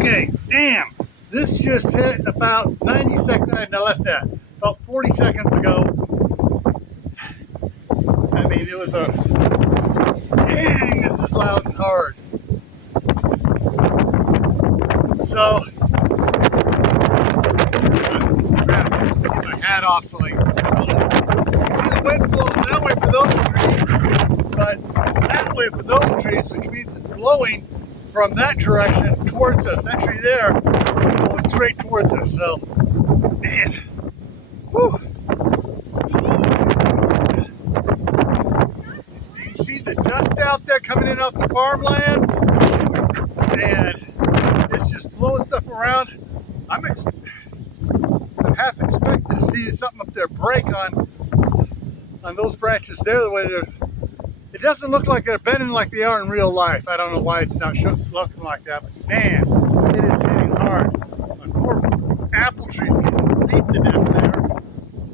Okay, damn. This just hit about 90 seconds, no less than that, about 40 seconds ago. I mean, it was a, dang, this is loud and hard. So, I'm gonna get my hat off so I you see the wind's blowing that way for those trees, but that way for those trees, which means it's blowing from that direction towards us. That tree there, going straight towards us. So, man, whew. You can see the dust out there coming in off the farmlands, and it's just blowing stuff around. I'm half expecting to see something up there break on those branches there. The way they're, it doesn't look like they're bending like they are in real life. I don't know why it's not looking like that, but man, it is hitting hard. My poor apple tree's getting beat to death there.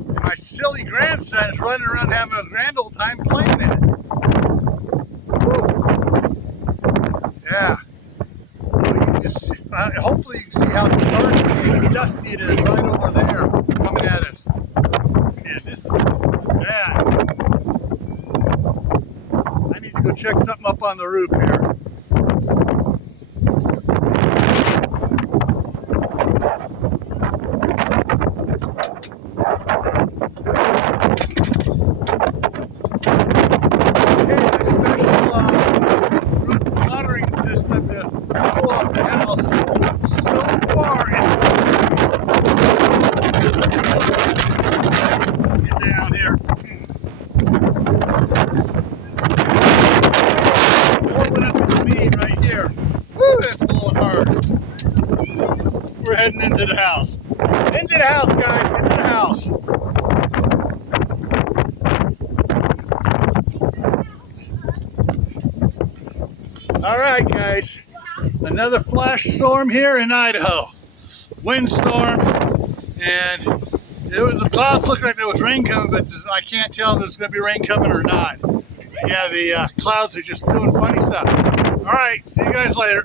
And my silly grandson is running around having a grand old time playing in it. Woo. Yeah. Well, you can just see, hopefully you can see how dark and dusty it is right over there coming at us. Man, this is bad. I need to go check something up on the roof here. Okay, my special roof monitoring system to pull off the house. So far, it's get down here. Blowing up to me right here. Woo, that's blowing hard. We're heading into the house. Into the house, guys. Into the house. All right, guys. Another flash storm here in Idaho. Windstorm, and the clouds look like there was rain coming, but I can't tell if there's going to be rain coming or not. Yeah, the clouds are just doing funny stuff. All right, see you guys later.